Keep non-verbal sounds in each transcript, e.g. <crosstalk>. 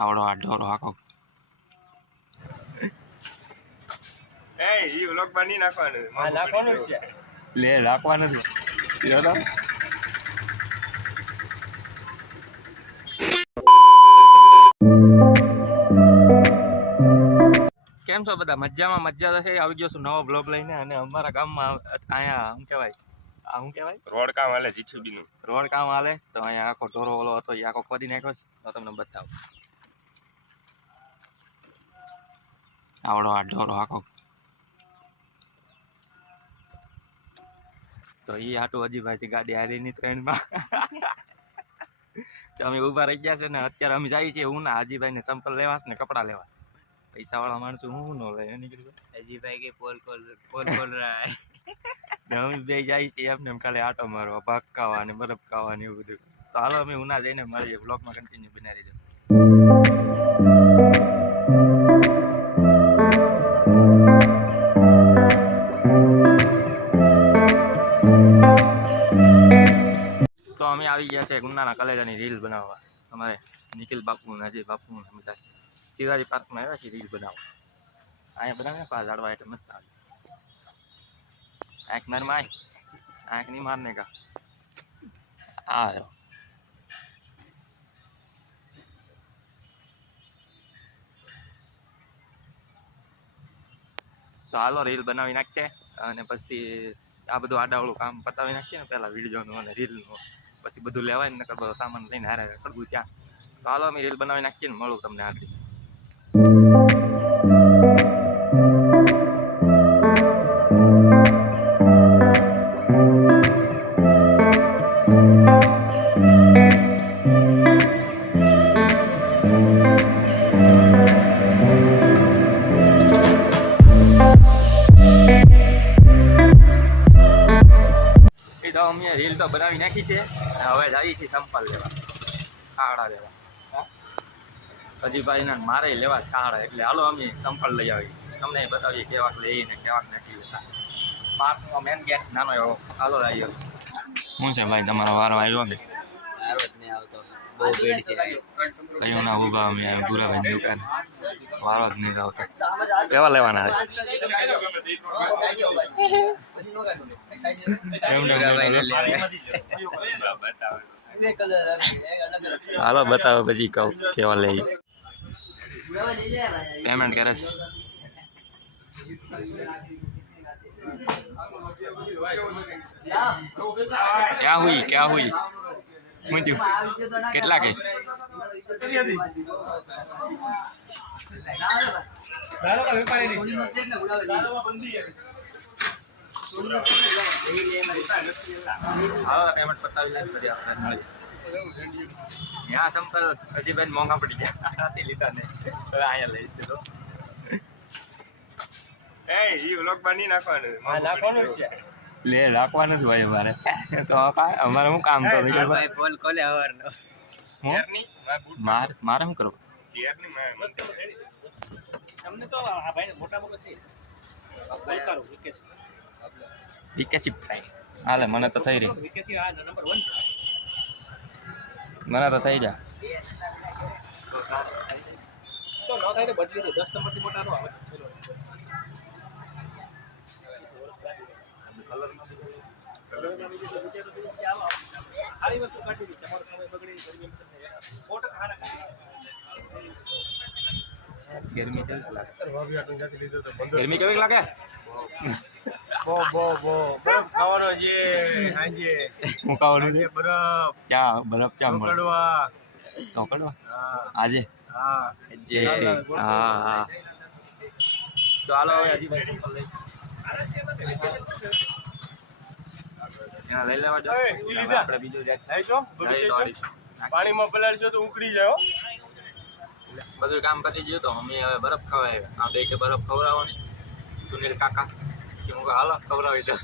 આવડો આ ઢોરો આખો એ ઈ વ્લોગ નહીં નાખવાનું. હા નાખવાનું છે. લે નથી જોતો કેમ છો બધા? મજામાં મજા થશે આવી ગયો છું નવો બ્લોગ લઈને અને અમારા ગામમાં અહીંયા શું કહેવાય આ શું કહેવાય? રોડ કામ હાલે જીછુબીનું. રોડ કામ હાલે. તો અહીંયા આખો ઢોરો ઓલો હતો એ આખો ખોદી નાખ્યો છે. તો તમને બતાવું. આવડો આ ઢોરો આખો. તો એ આટો હજીભાઈથી ગાડી હારીની ટ્રેનમાં <laughs> તો અમે ઊભા રહી ગયા છે ને અત્યારે અમે જઈએ છીએ હું ના હાજીભાઈને સંપલ લેવાસ ને કપડાં લેવાસ પૈસા વાળા માણસો હું નો લઈ એની કીધું અજીભાઈ કે પોલ કોલ પોલ કોલ રહા હે ને અમે બે જઈએ છીએ એમને એમ ખાલી આટો મારવા ભાગ ખાવા ને બરફ ખાવા ને એવું બધું. તો હાલો અમે ઉના જઈને મળીએ બ્લોગમાં કન્ટિન્યુ બનાવી દેજો રીલ બનાવવા. અમારે નિખિલ બાપુ અજય બાપુ બધા શિવાજી પાર્કમાં આવ્યા છે રીલ બનાવવા. અહીંયા બનાવીને પાર લાડવા એટલે મસ્ત આવે. આંખ માર માય. આંખ નહીં મારને કા. આ. તો હાલો રીલ બનાવી નાખીએ. અને પછી આ બધું આડાવડું કામ પતાવી નાખીએ ને પહેલાં વિડીયોનું અને રીલનું પછી બધું લેવાય ને બધો સામાન લઈને હારે કરવું ત્યાં. તો હાલો અમે રીલ બનાવી નાખીએ ને મળું તમને આગળ. રીલ તો બનાવી નાખી છે. હવે જઈએ છીએ સંપલ લેવા. કાગડા લેવા. હા? હજી ભાઈ ના મારે લેવા કાહડા કાગડા એટલે હાલો અમે સંપલ લઈ આવીએ. તમને બતાવીએ કેવાક લઈને કેવાક નથી લેતા. પાર્કનો મેન ગેસ નાનો એવો. હાલો આવ્યો શું છે ભાઈ તમારો વારો આવ્યો કે? મારો જ નહીં આવતો. બહુ કયું ના ઊભા અમે ગુરાભાઈ દુકાન. વારો જ નહીં આવતો. કેવા લેવાના છે? હાલો બતાવો પછી કહું કેવા લે પેમેન્ટ કરે ક્યાં હુઈ ક્યાં હુઈ? શું થયું કેટલા કે? હાલો પેમેન્ટ પતાવી પછી આપણે મળીએ ત્યાં સંપલ હજી બેન મોંઘા પડી ગયા. રાતે લીધા ને હવે અહીંયા લઈ દીધો એ ઈ વ્લોગ નહીં નાખવાનું. હા નાખવાનું છે. લે રાખવાનું જ ભાઈ અમારે. તો અમારે શું કામ તો ભાઈ બોલ કોલે હવારનો. હું? ની મારા મારે મારે શું કરવું? તમને તો આ ભાઈ મોટા મગજ વિકેસી વિકેસી થાય હાલે મને તો થઈ રહી. વિકેસી આ નંબર 1 મને તો થઈ જા. તો ન થાય તો બદલી દે. 10 નંબરથી મોટા નો આવે. સારી વસ્તુ કાઢી દીધી. તમારો સમય બગડી ફોટો ખાના ગરમી કેવી લાગે? ગરમી કેવી લાગે? બો બો બો બરફ ખાવાનો છે સાંજે. હું ખાવાનું છે? બરફ. ક્યાં બરફ ક્યાં મળે. ચોકડવા. આજે? હા. જે હા હા. તો હાલો હવે હજી લઈ. લેવા જાઓ. એ, ઈ લીધા? આપણે બીજું જાય લઈ જો લઈ તો આડી. પાણીમાં પલાળશો તો ઉકળી જાય હો. બધું કામ પતી ગયું તો મમ્મી હવે બરફ ખવાય. આ બે કે બરફ ખવડાવવાની. સુનિલ કાકા. કે હું હાલો ખવડાવી દો.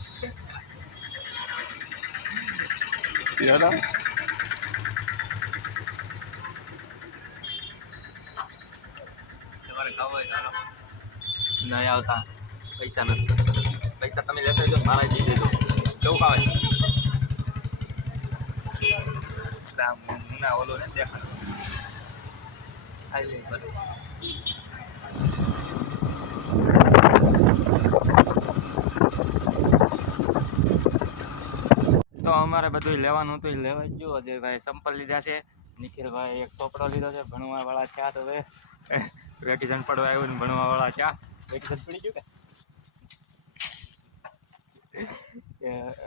તમારે ખાવ હોય ચાલો નહીં આવતા. પૈસા નથી. પૈસા તમે લેતા જો મારા જી દેજો કેવું ખાવે ના ઓલો ને દેખાડો તો અમારે બધું લેવાનું હતું એ લેવાઈ ગયું. અજયભાઈ સંપલ લીધા છે નિખિલભાઈ એક ચોપડો લીધો છે ભણવા વાળા ચા તો વેકેશન પડવા આવ્યું ને ભણવા વાળા ચા વેકેશન પડી ગયું કે?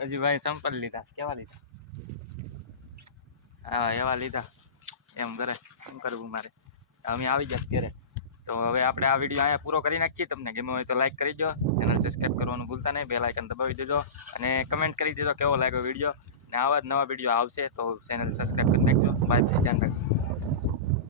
અજયભાઈ સંપલ લીધા કેવા લીધા? હા, એવા લીધા. એમ કરે, શું કરવું મારે? અમે આવી ગયા અત્યારે તો હવે આપણે આ વીડિયો અહીંયા પૂરો કરી નાખીએ. તમને ગમે હોય તો લાઈક કરી દો. ચેનલ સબસ્ક્રાઈબ કરવાનું ભૂલતા નહીં. બે લાઇકન દબાવી દેજો. અને કમેન્ટ કરી દેજો કેવો લાગ્યો વીડિયો ને આવા જ નવા વીડિયો આવશે તો ચેનલ સબસ્ક્રાઈબ કરી નાખજો. બાય બાય ધ્યાન રાખજો.